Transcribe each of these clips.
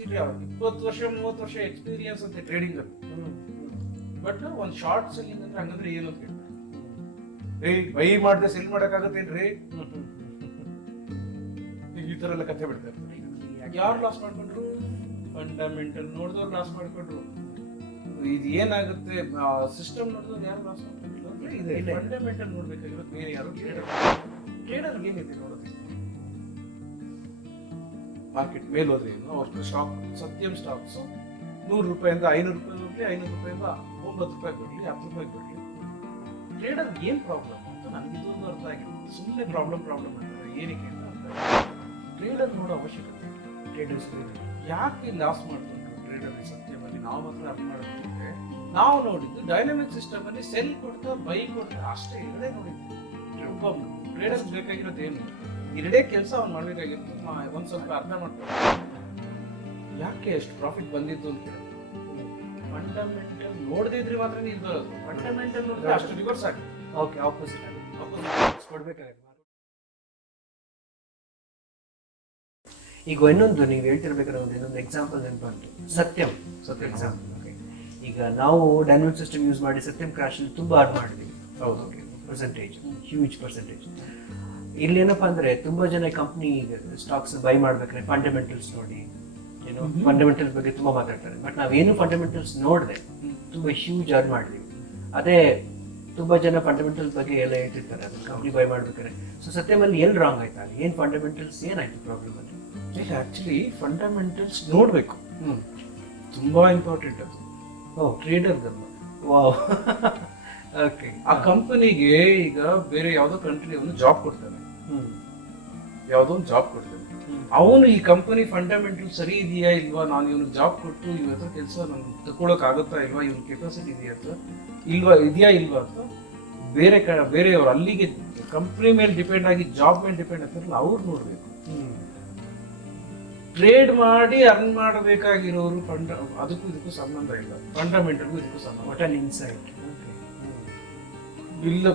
ಗೊತ್ತಿಲ್ಲ, 20 ವರ್ಷ 30 ವರ್ಷ ಎಕ್ಸ್ಪೀರಿಯನ್ಸ್ ಅಂತೆ ಟ್ರೇಡಿಂಗ್ ಅಲ್ಲಿ. ಬಟ್ ಒಂದು ಶಾರ್ಟ್ ಸೆಲ್ಲಿಂಗ್ ಅಂದ್ರೆ ಹಂಗಂದ್ರೆ ಏನು ಅಂತ ಕೇಳ್ತಾರೆ. ಬೈ ಮಾಡದೆ ಸೆಲ್ ಮಾಡಕ್ಕಾಗತ್ತೇನ್ರಿ? ಈ ತರ ಎಲ್ಲ ಕಥೆ ಬಿಡ್ತಾ ಇರ್ತಾರೆ. ಯಾರು ಲಾಸ್ ಮಾಡ್ಕೊಂಡ್ರು? ಫಂಡಮೆಂಟಲ್ ನೋಡಿದವ್ರು ಲಾಸ್ ಮಾಡ್ಕೊಂಡ್ರು. ಇದು ಏನಾಗುತ್ತೆ, ಸಿಸ್ಟಮ್ ನೋಡಿದವ್ರು ಯಾರು ಲಾಸ್ ಮಾಡ್ಕೊಂಡಿಲ್ಲ. ಫಂಡಮೆಂಟಲ್ ನೋಡ್ಬೇಕಾಗಿರೋದು ಬೇರೆ ಯಾರು ಟ್ರೇಡರ್ ಏನಿದೆ ನೋಡೋದು. ಮಾರ್ಕೆಟ್ ಮೇಲೆ ಹೋದ್ರೆ ಏನು, ಅವ್ರ ಸ್ಟಾಕ್ ಸತ್ಯಂ ಸ್ಟಾಕ್ಸ್ 100 ರೂಪಾಯಿಂದ 500 ರೂಪಾಯಿ ಹೋಗ್ಲಿ, 500 ರೂಪಾಯಿಂದ 9 ರೂಪಾಯಿ ಕೊಡ್ಲಿ, 10 ರೂಪಾಯಿ ಕೊಡ್ಲಿ, ಟ್ರೇಡರ್ ಏನ್ ಪ್ರಾಬ್ಲಮ್ ಅಂತ ನನಗೆ ಇದೊಂದು ಅರ್ಥ ಆಗಿದೆ. ಸುಮ್ಮನೆ ಪ್ರಾಬ್ಲಮ್ ಅಂತಾರೆ, ಏನಕ್ಕೆ ಅಂತ ಅರ್ಥ ಆಗಿದೆ. ಟ್ರೇಡರ್ ನೋಡೋ ಅವಶ್ಯಕತೆ, ಟ್ರೇಡರ್ಸ್ ಯಾಕೆ ಲಾಸ್ ಮಾಡ್ಕೊಂಡ್ರು ಟ್ರೇಡರ್ ಸತ್ಯಮಲ್ಲಿ ನಾವು ಮಾತ್ರ ಅರ್ಥ ಮಾಡೋದಂದ್ರೆ, ನಾವು ನೋಡಿದ್ದು ಡೈನಾಮಿಕ್ ಸಿಸ್ಟಮ್ ಅಲ್ಲಿ ಸೆಲ್ ಕೊಡ್ತಾ ಬೈ ಕೊಡ್ತಾ ಅಷ್ಟೇ ಎರಡೇ ನೋಡಿದ್ವಿ. ಒಬ್ಬ ಟ್ರೇಡರ್ಸ್ ಬೇಕಾಗಿರೋದೇನು, ಎರಡೇ ಕೆಲಸ ಅವ್ನು ಮಾಡ್ಬೇಕಾಗಿತ್ತು. ಒಂದ್ ಸ್ವಲ್ಪ ಅರ್ಥ ಮಾಡ್ತಾರೆ ಯಾಕೆ ಎಷ್ಟು ಪ್ರಾಫಿಟ್ ಬಂದಿತ್ತು ಅಂತ. ಫಂಡಮೆಂಟಲ್ ನೋಡದೇ ಇದ್ರೆ ಮಾತ್ರ ನೀರು ಬರೋದು. ಫಂಡಮೆಂಟಲ್ ನೋಡಿದ್ರೆ ಅಷ್ಟು ರಿವರ್ಸ್ ಆಗಿ ಆಪೋಸಿಟ್ ಕೊಡ್ಬೇಕಾಗುತ್ತೆ. ಈಗ ಇನ್ನೊಂದು ನೀವು ಹೇಳ್ತಿರ್ಬೇಕಾದ್ರೆ ಇನ್ನೊಂದು ಎಕ್ಸಾಂಪಲ್ ನೆನಪು ಬಂತು, ಸತ್ಯಂ ಎಕ್ಸಾಂಪಲ್. ಈಗ ನಾವು ಡೈನಾಮಿಕ್ ಸಿಸ್ಟಮ್ ಯೂಸ್ ಮಾಡಿ ಸತ್ಯಂ ಕ್ರಾಶ್ ಅಲ್ಲಿ ತುಂಬಾ ಅರ್ನ್ ಮಾಡಿದ್ವಿ. ಹೌದು, ಪರ್ಸೆಂಟೇಜ್, ಹ್ಯೂಜ್ ಪರ್ಸೆಂಟೇಜ್. ಇಲ್ಲಿ ಏನಪ್ಪಾ ಅಂದ್ರೆ ತುಂಬಾ ಜನ ಕಂಪ್ನಿ ಸ್ಟಾಕ್ಸ್ ಬೈ ಮಾಡ್ಬೇಕಾದ್ರೆ ಫಂಡಮೆಂಟಲ್ಸ್ ನೋಡಿ, ಏನೋ ಫಂಡಮೆಂಟಲ್ಸ್ ಬಗ್ಗೆ ತುಂಬಾ ಮಾತಾಡ್ತಾರೆ. ಬಟ್ ನಾವೇನು ಫಂಡಮೆಂಟಲ್ಸ್ ನೋಡಿದೆ ತುಂಬಾ ಹ್ಯೂಜ್ ಅರ್ನ್ ಮಾಡಿದ್ವಿ. ಅದೇ ತುಂಬಾ ಜನ ಫಂಡಮೆಂಟಲ್ಸ್ ಬಗ್ಗೆ ಎಲ್ಲ ಹೇಳ್ತಿರ್ತಾರೆ ಅದನ್ನ ಕಂಪ್ನಿ ಬೈ ಮಾಡ್ಬೇಕಾದ್ರೆ. ಸೊ ಸತ್ಯಮಲ್ಲಿ ಏನ್ ರಾಂಗ್ ಆಯ್ತಾ, ಏನ್ ಫಂಡಮೆಂಟಲ್ಸ್ ಏನಾಯ್ತು ಪ್ರಾಬ್ಲಮ್ ಅಲ್ಲಿ? ಆಕ್ಚುಲಿ ಫಂಡಮೆಂಟಲ್ಸ್ ನೋಡ್ಬೇಕು, ತುಂಬಾ ಇಂಪಾರ್ಟೆಂಟ್ ಅದು ಟ್ರೇಡರ್. ವಾವ್. ಓಕೆ. ಆ ಕಂಪನಿಗೆ ಈಗ ಬೇರೆ ಯಾವ್ದೋ ಕಂಟ್ರಿ ಅವನು ಜಾಬ್ ಕೊಡ್ತಾನೆ, ಯಾವ್ದೋ ಒಂದು ಜಾಬ್ ಕೊಡ್ತಾನೆ. ಅವನು ಈ ಕಂಪನಿ ಫಂಡಮೆಂಟಲ್ ಸರಿ ಇದೆಯಾ ಇಲ್ವಾ, ನಾನು ಇವನಿಗೆ ಜಾಬ್ ಕೊಟ್ಟು ಇವತ್ತು ಕೆಲಸ ನಾನು ತಗೊಳಕ್ ಆಗುತ್ತಾ ಇಲ್ವಾ, ಇವನ್ ಕೆಪಾಸಿಟಿ ಇದೆಯಾ ಅಂತ ಇದೆಯಾ ಇಲ್ವಾ ಅಂತ ಬೇರೆಯವ್ರು ಅಲ್ಲಿಗೆ ಕಂಪನಿ ಮೇಲೆ ಡಿಪೆಂಡ್ ಆಗಿ ಜಾಬ್ ಮೇಲೆ ಡಿಪೆಂಡ್ ಆಗ್ತಾರಲ್ಲ ಅವ್ರು ನೋಡ್ಬೇಕು. ಟ್ರೇಡ್ ಮಾಡಿ ಅರ್ನ್ ಮಾಡಬೇಕಾಗಿರೋರು ಅದಕ್ಕೂ ಇದಕ್ಕೂ ಸಂಬಂಧ ಇಲ್ಲ, ಫಂಡಮೆಂಟಲ್ಗೂ ಇದಕ್ಕೂ ಸಂಬಂಧ. ಟೋಟಲ್ ಇನ್ಸೈಟ್ ಇಲ್ಲ,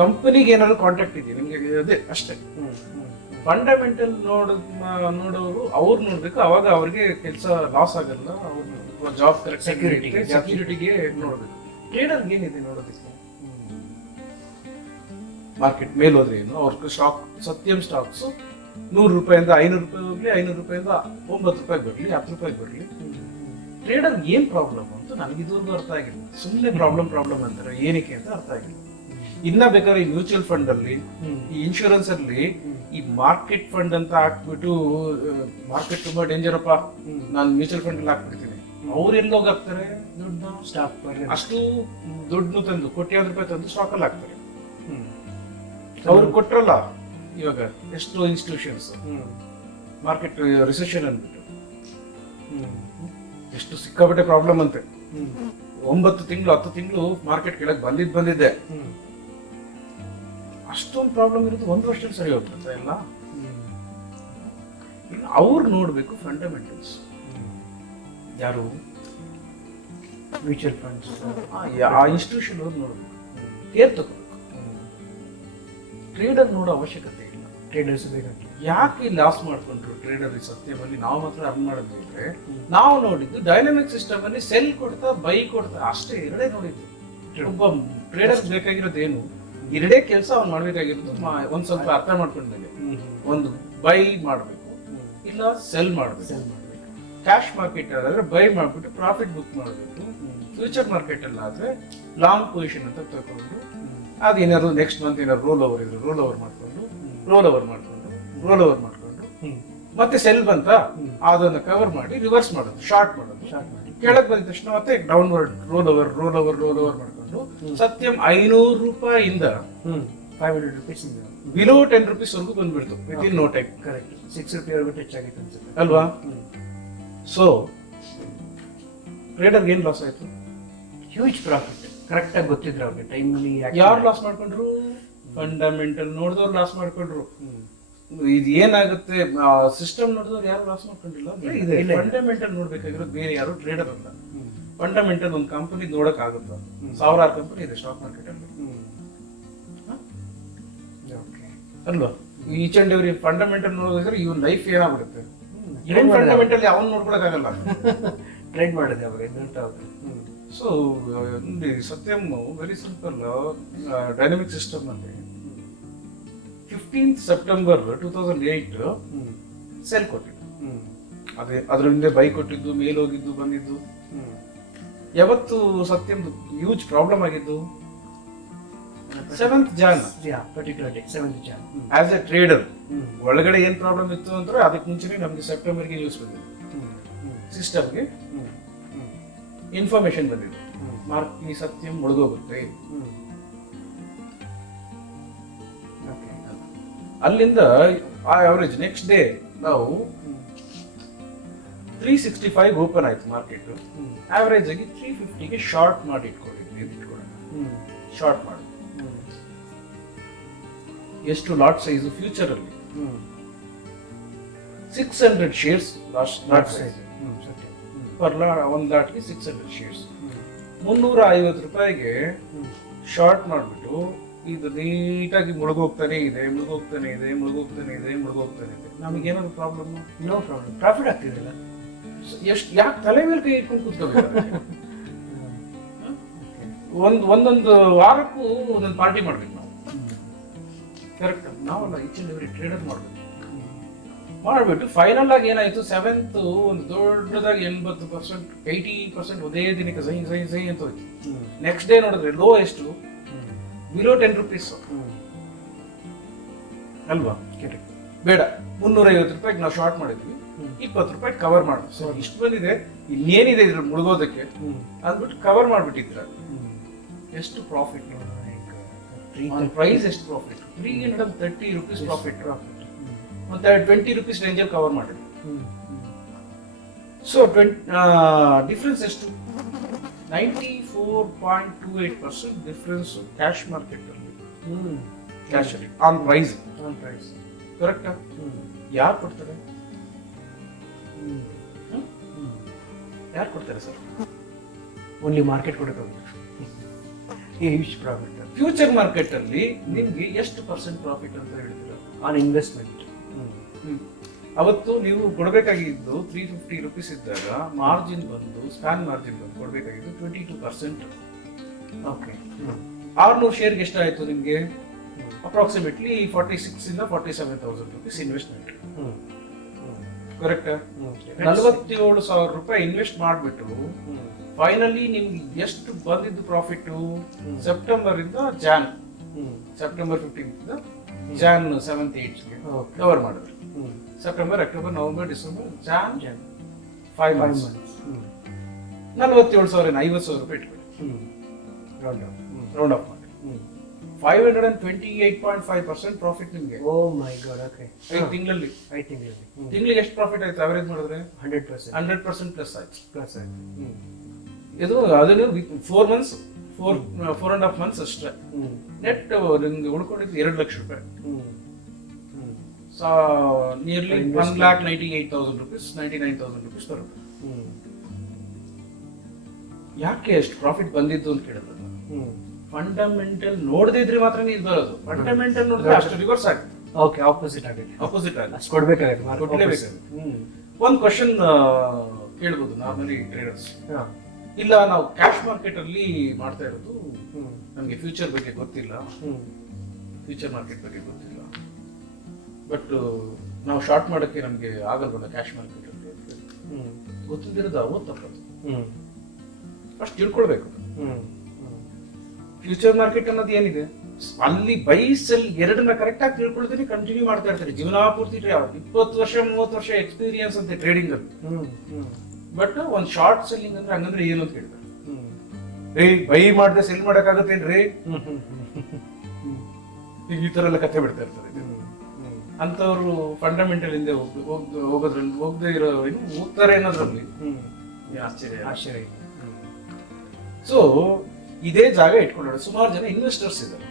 ಕಂಪನಿಗೆ ಏನಾದ್ರು ಕಾಂಟ್ಯಾಕ್ಟ್ ಇದೆಯಾ ನಿಮ್ಗೆ, ಅದೇ ಅಷ್ಟೇ. ಫಂಡಮೆಂಟಲ್ ನೋಡೋರು ಅವ್ರು ನೋಡ್ಬೇಕು, ಅವಾಗ ಅವ್ರಿಗೆ ಕೆಲಸ ಲಾಸ್ ಆಗಲ್ಲ, ಅವ್ರ ಜಾಬ್ ಕರೆಕ್ಟ್ ಸೆಕ್ಯೂರಿಟಿಗೆ ನೋಡ್ಬೇಕು. ಟ್ರೇಡರ್ ಏನಿದೆ ನೋಡೋದಕ್ಕೆ, ಮಾರ್ಕೆಟ್ ಮೇಲೆ ಹೋದ್ರೆ ಏನು, ಅವ್ರ ಸ್ಟಾಕ್ ಸತ್ಯಂ ಸ್ಟಾಕ್ಸ್ 100 ರೂಪಾಯಿಂದ 500 ರೂಪಾಯಿ ಹೋಗ್ಲಿ, 500 ರೂಪಾಯಿಂದ 9 ರೂಪಾಯಿ ಬರ್ಲಿ, 10 ರೂಪಾಯಿ ಬರ್ಲಿ, ಟ್ರೇಡರ್ ಏನ್ ಪ್ರಾಬ್ಲಮ್ ಅಂತ ನನಗೆ ಇದೊಂದು ಅರ್ಥ ಆಗಿಲ್ಲ. ಸುಮ್ಮನೆ ಪ್ರಾಬ್ಲಮ್ ಅಂತಾರೆ, ಏನಕ್ಕೆ ಅಂತ ಅರ್ಥ ಆಗಿಲ್ಲ. ಇನ್ನ ಬೇಕಾದ್ರೆ ಈ ಮ್ಯೂಚುವಲ್ ಫಂಡ್ ಅಲ್ಲಿ, ಈ ಇನ್ಶೂರೆನ್ಸ್ ಅಲ್ಲಿ ಈ ಮಾರ್ಕೆಟ್ ಫಂಡ್ ಅಂತ ಹಾಕ್ಬಿಟ್ಟು, ಮಾರ್ಕೆಟ್ ತುಂಬಾ ಡೇಂಜರ್ ಅಪ್ಪ, ನಾನು ಮ್ಯೂಚುವಲ್ ಫಂಡ್ ಅಲ್ಲಿ ಹಾಕ್ಬಿಡ್ತೀನಿ, ಅವ್ರು ಎಲ್ಲೋಗಿ ಹಾಕ್ತಾರೆ ದುಡ್ಡು, ಸ್ಟಾಕ್ ಅಷ್ಟು ದುಡ್ಡು ತಂದು ಕೋಟ್ಯಾಂತರ ರೂಪಾಯಿ ತಂದು ಸ್ಟಾಕ್ ಅಲ್ಲಿ ಹಾಕ್ತಾರೆ. ಅವ್ರು ಕೊಟ್ರಲ್ಲ ಇವಾಗ ಎಷ್ಟೋ ಇನ್ಸ್ಟಿಟ್ಯೂಷನ್ಸ್ ಮಾರ್ಕೆಟ್ ರಿಸೆಷನ್ ಅಂದ್ಬಿಟ್ಟು ಎಷ್ಟು ಸಿಕ್ಕಾಪಟ್ಟೆ ಪ್ರಾಬ್ಲಮ್ ಅಂತೆ. 9 ತಿಂಗಳು 10 ತಿಂಗಳು ಮಾರ್ಕೆಟ್ ಕೆಳಗೆ ಬಂದಿದ್ದೆ. ಅಷ್ಟೊಂದು ಪ್ರಾಬ್ಲಮ್ ಇರೋದು 1 ವರ್ಷದಲ್ಲಿ ಸರಿ ಹೋಗ್ತದೆ ಎಲ್ಲ. ಅವ್ರು ನೋಡ್ಬೇಕು ಫಂಡಮೆಂಟಲ್ಸ್, ಯಾರು ಮ್ಯೂಚುವಲ್ ಫಂಡ್ಸ್, ಆ ಇನ್ಸ್ಟಿಟ್ಯೂಷನ್ ಅವ್ರು ನೋಡ್ಬೇಕು, ಕೇರ್ ತಗೋಬೇಕು. ಟ್ರೇಡರ್ ನೋಡೋ ಅವಶ್ಯಕತೆ ಇಲ್ಲ. ಟ್ರೇಡರ್ಸ್ ಬೇಕಾಗಿ ಯಾಕೆ ಲಾಸ್ ಮಾಡ್ಕೊಂಡ್ರು ಟ್ರೇಡರ್ ಸತ್ಯಮಲ್ಲಿ ನಾವು ಮಾತ್ರ ಅರ್ನ್ ಮಾಡೋದಿದ್ರೆ, ನಾವು ನೋಡಿದ್ದು ಡೈನಾಮಿಕ್ ಸಿಸ್ಟಮ್ ಅಲ್ಲಿ ಸೆಲ್ ಕೊಡ್ತಾ ಬೈ ಕೊಡ್ತಾ ಅಷ್ಟೇ ಎರಡೇ ನೋಡಿದ್ದು. ಒಬ್ಬ ಟ್ರೇಡರ್ ಬೇಕಾಗಿರೋದೇನು, ಎರಡೇ ಕೆಲಸ ಅವ್ನು ಮಾಡ್ಬೇಕಾಗಿರೋದು. ಒಂದ್ ಸ್ವಲ್ಪ ಅರ್ಥ ಮಾಡ್ಕೊಂಡ್ಮೇಲೆ ಒಂದು ಬೈ ಮಾಡ್ಬೇಕು, ಇಲ್ಲ ಸೆಲ್ ಮಾಡ್ಬೇಕು. ಕ್ಯಾಶ್ ಮಾರ್ಕೆಟ್ ಆದ್ರೆ ಬೈ ಮಾಡ್ಬಿಟ್ಟು ಪ್ರಾಫಿಟ್ ಬುಕ್ ಮಾಡ್ಬೇಕು. ಫ್ಯೂಚರ್ ಮಾರ್ಕೆಟ್ ಅಲ್ಲಿ ಆದ್ರೆ ಲಾಂಗ್ ಪೊಸಿಷನ್ ಅಂತ ತಗೊಂಡು ಅದೇನಾದ್ರು ನೆಕ್ಸ್ಟ್ ಮಂತ್ ಏನಾದ್ರು ರೋಲ್ ಓವರ್ ಮಾಡ್ಕೊಂಡು ಮತ್ತೆ ಸೆಲ್ ಬಂತ ಅದನ್ನ ಕವರ್ ಮಾಡಿ ರಿವರ್ಸ್ ಮಾಡೋದು, ಶಾರ್ಟ್ ಮಾಡೋದು. ಕೆಳಗೆ ಬಂದ ತಕ್ಷಣ ಮತ್ತೆ ಡೌನ್ವರ್ಡ್ ರೋಲ್ ಓವರ್ ಮಾಡ್ಕೊಂಡು ಸತ್ಯಂ 500 ರೂಪಾಯಿಯಿಂದ 500 rupees ಬಿಲೋ 10 rupees ವರೆಗೂ ಬಂದ್ಬಿಡ್ತು within no time. Correct, 6 ರೂಪಾಯಿ ವರೆಗೂ ಟಚ್ ಆಗಿತ್ತು ಅನ್ಸುತ್ತೆ ಅಲ್ವಾ? ಸೊ ಟ್ರೇಡರ್ ಏನ್ ಲಾಸ್ ಆಯ್ತು? Huge profit. ಕರೆಕ್ಟ್ ಆಗಿ ಗೊತ್ತಿದ್ರು ಅವ್ರಿಗೆ ಟೈಮ್ಲಿ. ಯಾರು ಲಾಸ್ ಮಾಡ್ಕೊಂಡ್ರು? ಫಂಡಮೆಂಟಲ್ ನೋಡಿದವ್ರು ಲಾಸ್ ಮಾಡ್ಕೊಂಡ್ರು. ಇದು ಏನಾಗುತ್ತೆ, ಸಿಸ್ಟಮ್ ನೋಡಿದವ್ರು ಯಾರು ಲಾಸ್ ಮಾಡ್ಕೊಂಡಿಲ್ಲ. ಫಂಡಮೆಂಟಲ್ ನೋಡ್ಬೇಕಾಗಿರೋದು ಬೇರೆ ಯಾರು ಟ್ರೇಡರ್ ಅಲ್ಲ. ಫಂಡಮೆಂಟಲ್ ಒಂದು ಕಂಪನಿ ನೋಡಕ್ ಆಗುತ್ತ, ಸಾವಿರಾರು ಕಂಪನಿ ಇದೆ ಸ್ಟಾಕ್ ಮಾರ್ಕೆಟ್ ಅಲ್ಲಿ ಅಲ್ವಾ? ಈಚ್ ಅಂಡ್ ಎವ್ರಿ ಫಂಡಮೆಂಟಲ್ ನೋಡೋದಾದ್ರೆ ಇವನ್ ಲೈಫ್ ಏನಾಗ್ಬಿಡುತ್ತೆ, ಏನ್ ಫಂಡಮೆಂಟಲ್ ಅವನ್ ನೋಡ್ಕೊಳಕ್ಕಾಗಲ್ಲ. ಟ್ರೈನ್ ಮಾಡಿದೆ ಅವಾಗ ಇನ್ನೊಂದು. ಸೊ ನೋಡಿ ಸತ್ಯಂ ವೆರಿ ಸಿಂಪಲ್ ಡೈನಮಿಕ್ ಸಿಸ್ಟಮ್ ಅಲ್ಲಿ 15th September 2008 ಸೆಲ್ ಕೊಟ್ಟಿದ್ದು. ಅದೇ ಅದ್ರ ಹಿಂದೆ ಬೈ ಕೊಟ್ಟಿದ್ದು, ಮೇಲ್ ಹೋಗಿದ್ದು ಬಂದಿದ್ದು. ಯಾವತ್ತು ಸತ್ಯಂದು ಹ್ಯೂಜ್ ಪ್ರಾಬ್ಲಮ್ ಆಗಿದ್ದು 7th Jan, particular day 7th Jan. As A trader ಒಳಗಡೆ ಏನ್ ಪ್ರಾಬ್ಲಮ್ ಇತ್ತು ಅಂದ್ರೆ ಅದಕ್ಕೆ ಮುಂಚೆನೆ ನಮ್ಗೆ ಸೆಪ್ಟೆಂಬರ್ಗೆ ನ್ಯೂಸ್ ಬಂದಿದೆ, ಸಿಸ್ಟಮ್ಗೆ ಇನ್ಫಾರ್ಮೇಶನ್ ಬಂದಿದೆ, ಈ ಸತ್ಯಂ ಮುಳುಗೋಗುತ್ತೆ. ಅಲ್ಲಿಂದ ಆ ಅವರೇಜ್ ನೆಕ್ಸ್ಟ್ ಡೇ ನಾವು 365 ಓಪನ್ ಆಯ್ತು ಮಾರ್ಕೆಟ್. ಆವರೇಜ್ ಆಗಿ 350ಗೆ ಶಾರ್ಟ್ ಮಾಡಿ ಇಟ್ಕೊಂಡಿದ್ವಿ. ಶಾರ್ಟ್ ಮಾಡಿ ಎಷ್ಟು ಲಾಟ್ ಸೈಜ್ ಫ್ಯೂಚರ್ ಅಲ್ಲಿ 600 ಶೇರ್ಸ್ ಲಾಟ್ ಸೈಜ್ ಪರ್ ಒಂದು ಲಾಟ್ಗೆ 600 ಶೇರ್ಸ್ 350 ರೂಪಾಯಿಗೆ ಶಾರ್ಟ್ ಮಾಡಿಬಿಟ್ಟು ಇದು ನೀಟಾಗಿ ಮುಳುಗೋಗ್ತಾನೆ ಇದೆ. ನಮಗೇನಾದ್ರು ಪ್ರಾಬ್ಲಮ್? ನೋ ಪ್ರಾಬ್ಲಮ್, ಪ್ರಾಫಿಟ್ ಆಗ್ತಿದಿಲ್ಲ. ಎಷ್ಟು ಯಾಕೆ ತಲೆ ಮೇಲೆ ಕೈ ಇಟ್ಕೊಂಡು ಕೂತ್ಕೋಬೇಕು? ಒಂದೊಂದು ವಾರಕ್ಕೂ ಒಂದೊಂದು ಪಾರ್ಟಿ ಮಾಡ್ಬೇಕು ನಾವು. ಕರೆಕ್ಟ್, ನಾವಲ್ಲ ಈಚ್ ಅಂಡ್ ಎವ್ರಿ ಟ್ರೇಡರ್ ಮಾಡ್ಬಿಟ್ಟು ಫೈನಲ್ ಆಗಿ ಏನಾಯ್ತು, 7th ಒಂದು ದೊಡ್ಡದಾಗಿ 80%, 80% ಒಂದೇ ದಿನಕ್ಕೆ ಸೈ ಸೈ ಸೈ ಅಂತ ಹೋಯ್ತು. ನೆಕ್ಸ್ಟ್ ಡೇ ನೋಡಿದ್ರೆ ಲೋ ಎಷ್ಟು, ಬಿಲೋ 10 rupees ಅಲ್ವಾ? ಬೇಡ, 350 ರೂಪಾಯಿಗೆ ನಾವು ಶಾರ್ಟ್ ಮಾಡಿದ್ವಿ, 20 ರೂಪಾಯಿ ಕವರ್ ಮಾಡು. ಸೊ ಇಷ್ಟು ಬಂದಿದೆ, ಇನ್ನೇನಿದೆ ಇದ್ರ ಮುಳುಗೋದಕ್ಕೆ ಅಂದ್ಬಿಟ್ಟು ಕವರ್ ಮಾಡ್ಬಿಟ್ಟಿದ್ರ. ಎಷ್ಟು ಪ್ರಾಫಿಟ್? ಪ್ರೈಸ್ ಎಷ್ಟು ಪ್ರಾಫಿಟ್? 330 rupees profit. ಮತ್ತೆ 20 rupees ರೇಂಜಲ್ಲಿ ಕವರ್ ಮಾಡಿದ್ವಿ. ಸೊ ಡಿಫ್ರೆನ್ಸ್ ಎಷ್ಟು? 94.28% ಡಿಫ್ರೆನ್ಸ್ ಕ್ಯಾಶ್ ಮಾರ್ಕೆಟ್ ಅಲ್ಲಿ, ಕ್ಯಾಶ್ ಅಲ್ಲಿ ಆನ್ ಪ್ರೈಸ್. ಕರೆಕ್ಟಾ? ಯಾರು ಕೊಡ್ತಾರೆ? ಯಾರು ಕೊಡ್ತಾರೆ ಸರ್? ಓನ್ಲಿ ಮಾರ್ಕೆಟ್ ಕೊಡಬೇಕು. ಪ್ರಾಫಿಟ್ ಫ್ಯೂಚರ್ ಮಾರ್ಕೆಟ್ ಅಲ್ಲಿ ನಿಮ್ಗೆ ಎಷ್ಟು ಪರ್ಸೆಂಟ್ ಪ್ರಾಫಿಟ್ ಅಂತ ಹೇಳ್ತೀರಾ ಆನ್ ಇನ್ವೆಸ್ಟ್ಮೆಂಟ್? ಅವತ್ತು ನೀವು ಕೊಡಬೇಕಾಗಿದ್ದು 350 rupees ಇದ್ದಾಗ ಮಾರ್ಜಿನ್ ಬಂದು ಸ್ಪ್ಯಾನ್ ಮಾರ್ಜಿನ್ ಬಂದು ಕೊಡಬೇಕಾಗಿದ್ದು 22%. ಓಕೆ, 600 ಶೇರ್ಗೆ ಎಷ್ಟಾಯ್ತು ನಿಮ್ಗೆ? ಅಪ್ರಾಕ್ಸಿಮೇಟ್ಲಿ 46 ಇಂದ 47,000 rupees ಇನ್ವೆಸ್ಟ್ಮೆಂಟ್. ಕರೆಕ್ಟ್? 47,000 ರೂಪಾಯಿ ಇನ್ವೆಸ್ಟ್ ಮಾಡಿಬಿಟ್ಟು ಫೈನಲಿ ನಿಮ್ಗೆ ಎಷ್ಟು ಬಂದಿದ್ದು ಪ್ರಾಫಿಟ್? ಸೆಪ್ಟೆಂಬರ್ ಇಂದ ಸೆಪ್ಟೆಂಬರ್ 15th ಇಂದ Jan 7th 8th ಕವರ್ ಮಾಡಿದ್ರಿ. September, October, November, December, Jan 5 months. 47,000 50,000 ರೂಪಾಯಿ ಇಟ್ಕೊಳ್ಳಿ, ರೌಂಡ್ ಆಫ್ ಮಾಡಿ. 528.5% ಪ್ರಾಫಿಟ್ ನಿಮ್ಗೆ. ಓ ಮೈ ಗಾಡ್. ಓಕೆ, 5 ತಿಂಗಳಲ್ಲಿ ತಿಂಗಳಿಗೆ ಎಷ್ಟು ಪ್ರಾಫಿಟ್ ಆಯ್ತು? ಅವರೇಜ್ ಮಾಡಿದ್ರೆ 100% ಪ್ಲಸ್ ಆಯ್ತು. ಇದು ಅದನ್ನು 4 months 4.5 months ಅಷ್ಟೇ. ನೆಟ್ ನಿಮ್ಗೆ ಉಳ್ಕೊಂಡಿದ್ದು 2 ಲಕ್ಷ ರೂಪಾಯಿ. ನಿಯರ್ಲಿ 1,98,000 rupees, 99,000 rupees ಬರುತ್ತೆ. ಯಾಕೆ ಎಷ್ಟು ಪ್ರಾಫಿಟ್ ಬಂದಿದ್ದು ಅಂತ ಕೇಳಿದ್ರೆ, ಫಂಡಮೆಂಟಲ್ ನೋಡದೇ ಇದ್ರೆ ಮಾತ್ರ ಇದು ಬರೋದು. ಫಂಡಮೆಂಟಲ್ ನೋಡಿದ್ರೆ ಅಷ್ಟು ರಿವರ್ಸ್ ಆಗುತ್ತೆ. ಓಕೆ, ಆಪೋಸಿಟ್ ಆಗುತ್ತೆ. ಅಷ್ಟು ಕೊಡ್ಬೇಕಾಗುತ್ತೆ. ಒಂದು ಕ್ವಶನ್ ಕೇಳ್ಬೋದು ನಾರ್ಮಲಿ ಟ್ರೇಡರ್ಸ್. ಇಲ್ಲ, ನಾವು ಕ್ಯಾಶ್ ಮಾರ್ಕೆಟ್ ಅಲ್ಲಿ ಮಾಡ್ತಾ ಇರೋದು, ನಮ್ಗೆ ಫ್ಯೂಚರ್ ಬಗ್ಗೆ ಗೊತ್ತಿಲ್ಲ, ಫ್ಯೂಚರ್ ಮಾರ್ಕೆಟ್ ಬಗ್ಗೆ ಗೊತ್ತಿಲ್ಲ, ಬಟ್ ನಾವು ಶಾರ್ಟ್ ಮಾಡೋಕ್ಕೆ ನಮ್ಗೆ ಆಗಲ್ವಲ್ಲ ಕ್ಯಾಶ್ ಮಾರ್ಕೆಟ್ ಅಲ್ಲಿ. ಗೊತ್ತಿರೋದು ಅವತ್ತು ತಪ್ಪದು. ಅಷ್ಟು ತಿಳ್ಕೊಳ್ಬೇಕು. ಫ್ಯೂಚರ್ ಮಾರ್ಕೆಟ್ ಅನ್ನೋದು ಏನಿದೆ, ಅಲ್ಲಿ ಬೈ ಸೆಲ್ ಎರಡನ್ನ ಕರೆಕ್ಟ್ ಆಗಿ ತಿಳ್ಕೊಳ್ತೀನಿ, ಕಂಟಿನ್ಯೂ ಮಾಡ್ತಾ ಇರ್ತಾರೆ ಜೀವನ ಪೂರ್ತಿ. 20 ವರ್ಷ 30 ವರ್ಷ ಎಕ್ಸ್ಪೀರಿಯನ್ಸ್ ಅಂತೆ ಟ್ರೇಡಿಂಗ್ ಅಲ್ಲಿ. ಬಟ್ ಒಂದು ಶಾರ್ಟ್ ಸೆಲ್ಲಿಂಗ್ ಅಂದ್ರೆ ಹಂಗಂದ್ರೆ ಏನು ಅಂತ ಕೇಳ್ತಾರೆ. ಬೈ ಮಾಡದೆ ಸೆಲ್ ಮಾಡಕ್ಕಾಗತ್ತೇನ್ರಿ? ಈ ತರ ಎಲ್ಲ ಕಥೆ ಬಿಡ್ತಾ ಇರ್ತಾರೆ. ಅಂತವ್ರು ಫಂಡಮೆಂಟಲ್ ಹಿಂದೆ ಹೋಗೋದ್ರಲ್ಲಿ ಹೋಗದೆ ಇರೋ ಹೋಗ್ತಾರೆ ಅನ್ನೋದ್ರಲ್ಲಿ ಆಶ್ಚರ್ಯ. ಸೊ ಇದೇ ಜಾಗ ಇಟ್ಕೊಂಡ್ರೆ ಸುಮಾರು ಜನ ಇನ್ವೆಸ್ಟರ್ಸ್ ಇದ್ದಾರೆ.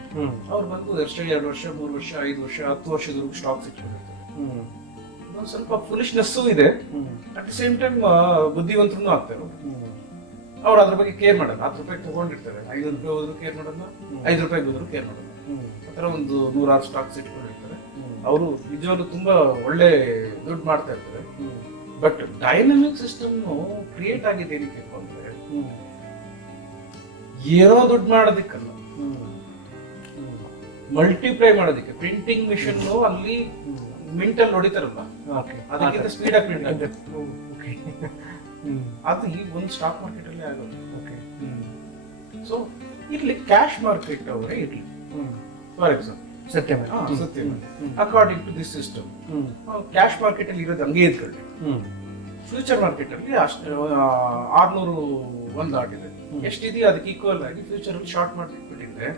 ಅವ್ರು ಬಂದು 1 ವರ್ಷ 2 ವರ್ಷ 3 ವರ್ಷ 5 ವರ್ಷ 10 ವರ್ಷದವರೆಗೂ ಸ್ಟಾಕ್ಸ್ ಇಟ್ಕೊಂಡಿರ್ತಾರೆ. ಒಂದು ಸ್ವಲ್ಪ ಫುಲಿಶ್ನೆಸ್ಸು ಇದೆ, ಅಟ್ ದ ಸೇಮ್ ಟೈಮ್ ಬುದ್ಧಿವಂತರೂ ಆಗ್ತಾರೆ. ಅವ್ರು ಅದ್ರ ಬಗ್ಗೆ ಕೇರ್ ಮಾಡಲ್ಲ. 10 ರೂಪಾಯಿ ತಗೊಂಡಿರ್ತಾರೆ, 5 ರೂಪಾಯಿ ಹೋದ್ರು ಕೇರ್ ಮಾಡಲ್ಲ, 5 ರೂಪಾಯಿ ಹೋದ್ರು ಕೇರ್ ಮಾಡಲ್ಲ. ಆತರ ಒಂದು 100 ಸ್ಟಾಕ್ಸ್ ಇಟ್ಕೊಂಡಿರ್ತಾರೆ. ಅವರು ನಿಜವಾಗ್ಲೂ ತುಂಬಾ ಒಳ್ಳೆ ದುಡ್ಡು ಮಾಡ್ತಾ ಇರ್ತಾರೆ. ಬಟ್ ಡೈನಮಿಕ್ ಸಿಸ್ಟಮ್ ಕ್ರಿಯೇಟ್ ಆಗಿದೆ ಏನಕ್ಕೆ ಅಂದ್ರೆ ಏನೋ ದುಡ್ಡು ಮಾಡೋದಕ್ಕಲ್ಲ, ಮಲ್ಟಿಪ್ಲೈ ಮಾಡೋದಕ್ಕೆ. ಪ್ರಿಂಟಿಂಗ್ ಮಿಷನ್ ಅಲ್ಲಿ ಮಿಂಟಲ್ಲಿ ಹೊಡಿತಾರಲ್ಲ, ಅದಕ್ಕಿಂತ ಸ್ಪೀಡ್ ಆಗಿ ಪ್ರಿಂಟ್ ಆಗುತ್ತೆ. ಅದು ಈಗ ಒಂದು ಸ್ಟಾಕ್ ಮಾರ್ಕೆಟ್ ಅಲ್ಲಿ ಆಗೋದು. ಸೊ ಇಲ್ಲಿ ಕ್ಯಾಶ್ ಮಾರ್ಕೆಟ್ ಅವರೇ ಇರ್ಲಿ, for example Satyam according to this system cash market ಅಲ್ಲಿ ಇರೋದು ಹಂಗೆ ಇದ್ಕೊಳ್ಳಿ. ಫ್ಯೂಚರ್ ಮಾರ್ಕೆಟ್ ಅಲ್ಲಿ 601 ದಾಟಿದೆ, ಎಷ್ಟಿದೆಯೋ ಅದಕ್ಕೆ ಈಕ್ವಲ್ ಆಗಿ ಫ್ಯೂಚರ್ ಅಲ್ಲಿ ಶಾರ್ಟ್ ಮಾಡ್ಬಿಟ್ಟಿದ್ರೆ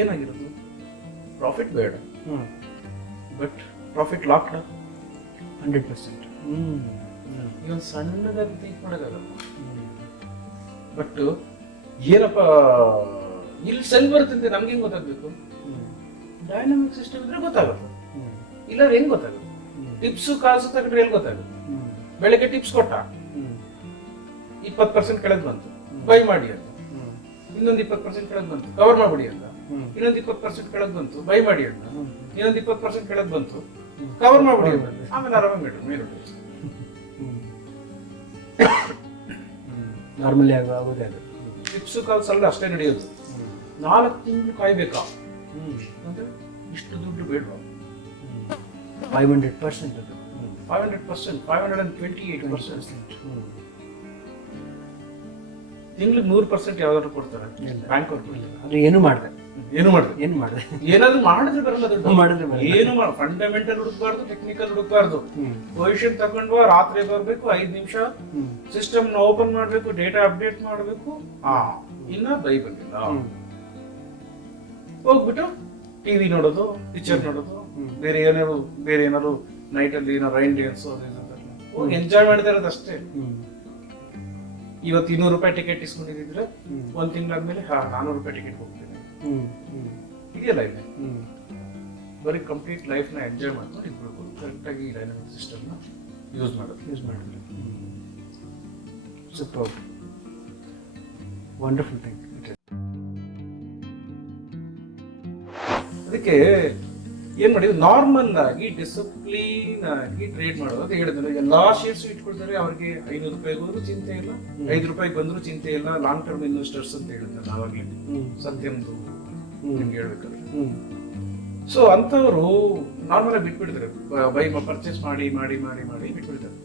ಏನಾಗಿರೋದು? ಪ್ರಾಫಿಟ್ ಬೇಡ, ಬಟ್ ಪ್ರಾಫಿಟ್ ಲಾಕ್ಡ್ 100%. ಇವನ್ ಸಣ್ಣದಾಗಿ ಥಿಂಕ್ ಮಾಡೋದಾಗಲ್ಲ. ಬಟ್ ಏನಪ್ಪ ಇಲ್ಲಿ ಸೆಲ್ ಬರುತ್ತಂತೆ ನಮ್ಗೆ ಹೆಂಗ್ ಗೊತ್ತಾಗ್ಬೇಕು? ಡೈನಾಮಿಕ್ ಸಿಸ್ಟಮ್ ಇದ್ರೆ ಗೊತ್ತಾಗುತ್ತೆ, ಇಲ್ಲ ಹೆಂಗ್ ಗೊತ್ತಾಗುತ್ತೆ? ಟಿಪ್ಸು ಕಾಸು ತಗೊಂಡ್ರೆ ಎಲ್ಲಿ ಗೊತ್ತಾಗುತ್ತೆ? ಬೆಳಗ್ಗೆ ಟಿಪ್ಸ್ ಕೊಟ್ಟ 20% ಕೆಳಗೆ ಬಂತು, ಬೈ ಮಾಡಿ ಅಂತ. ಇನ್ನೊಂದು 20% ಕೆಳಗೆ ಬಂತು, ಕವರ್ ಮಾಡ್ಬಿಡಿ ಅಂತ. ಇನ್ನೊಂದು 20% ಕೆಳಗೆ ಬಂತು, ಬೈ ಮಾಡಿ ಅಂತ. ಇನ್ನೊಂದು 20% ಕೆಳಗೆ ಬಂತು, ಕವರ್ ಮಾಡ್ಬಿಡಿ ಅಂತ. ಆಮೇಲೆ ಆರಾಮಾಗಿ ಮೇಲೆ ನಾರ್ಮಲಿ ಆಗೋದೇ ಅದು. ಟಿಪ್ಸು ಕಾಲ್ಸ್ ಅಲ್ಲ ಅಷ್ಟೇ ನಡೆಯೋದು. 4 ತಿಂಗಳು ಕಾಯ್ಬೇಕಾ ಅಂದ್ರೆ ಇಷ್ಟು ದುಡ್ಡು ಬೇಡವಾ? 500% ಅದು. 500%, 528%. ತಿಂಗಳಿಗೆ 100% ಯಾವ್ದಾದ್ರು ಕೊಡ್ತಾರೆ ಬ್ಯಾಂಕ್ ಅವ್ರು. ಅದು ಏನು ಮಾಡಿದೆ ಏನಾದ್ರು ಮಾಡಿದ್ರೆ ಬರಲ್ಲ ದುಡ್ಡು. ಮಾಡಿದ್ರೆ ಏನು ಫಂಡಮೆಂಟಲ್ ಹುಡುಕ್ಬಾರ್ದು, ಟೆಕ್ನಿಕಲ್ ಹುಡುಕ್ಬಾರ್ದು. ಪೊಸಿಷನ್ ತಗೊಂಡ್ವಾ, ರಾತ್ರಿ ಬರ್ಬೇಕು, 5 ನಿಮಿಷ ಸಿಸ್ಟಮ್ ನ ಓಪನ್ ಮಾಡ್ಬೇಕು, ಡೇಟಾ ಅಪ್ಡೇಟ್ ಮಾಡ್ಬೇಕು, ಇನ್ನ ಬೈ ಬಂದಿಲ್ಲ ಹೋಗ್ಬಿಟ್ಟು ಟಿವಿ ನೋಡೋದು, ಪಿಕ್ಚರ್ ನೋಡೋದು, ಬೇರೆ ಏನಾದ್ರು ನೈಟ್ ಅಲ್ಲಿ ಏನೋ ರೈನ್ ಡ್ಯಾನ್ಸ್ ಹೋಗಿ ಎಂಜಾಯ್ ಮಾಡ್ತಾ ಇರೋದು ಅಷ್ಟೇ. ಇವತ್ತು 200 ರೂಪಾಯಿ ಟಿಕೆಟ್ ಇಸ್ಕೊಂಡಿದ್ರೆ 1 ತಿಂಗಳಾದ್ಮೇಲೆ 400 ರೂಪಾಯಿ ಟಿಕೆಟ್ ಹೋಗ್ತೀನಿ. ಇದೆಯಲ್ಲ ಇಲ್ಲಿ ಬರೀ ಕಂಪ್ಲೀಟ್ ಲೈಫ್ ನ ಎಂಜಾಯ್ ಮಾಡ್ಕೊಂಡು ಇದ್ಬಿಡ್ಬೋದು. ಕರೆಕ್ಟ್ ಆಗಿ ಡೈನಾಮಿಕ್ ಸಿಸ್ಟಮ್ ನ ಯೂಸ್ ಮಾಡೋದು. Super, wonderful thing. ಅದಕ್ಕೆ ಏನ್ ಮಾಡಿ, ನಾರ್ಮಲ್ ಆಗಿ ಡಿಸಿಪ್ಲಿನ್ ಆಗಿ ಟ್ರೇಡ್ ಮಾಡೋದು ಅಂತ ಹೇಳಿದ್ರೆ ಎಲ್ಲಾ ಶೇರ್ಸ್ ಇಟ್ಕೊಳ್ತಾರೆ. ಅವ್ರಿಗೆ 500 ರೂಪಾಯಿಗೆ ಹೋದ್ರು ಚಿಂತೆ ಇಲ್ಲ, 5 ರೂಪಾಯಿಗೆ ಬಂದ್ರು ಚಿಂತೆ ಇಲ್ಲ. ಲಾಂಗ್ ಟರ್ಮ್ ಇನ್ವೆಸ್ಟರ್ಸ್ ಅಂತ ಹೇಳಿದ್ರೆ ನಾವಾಗ್ಲೇ ಸತ್ಯಂದು ನಿಮ್ಗೆ ಹೇಳ್ಬೇಕಾದ್ರೆ. ಸೊ ಅಂತವರು ನಾರ್ಮಲ್ ಆಗಿ ಬಿಟ್ಬಿಡ್ತಾರೆ, ಬೈ ಪರ್ಚೇಸ್ ಮಾಡಿ ಮಾಡಿ ಮಾಡಿ ಮಾಡಿ ಬಿಟ್ಬಿಡ್ತಾರೆ.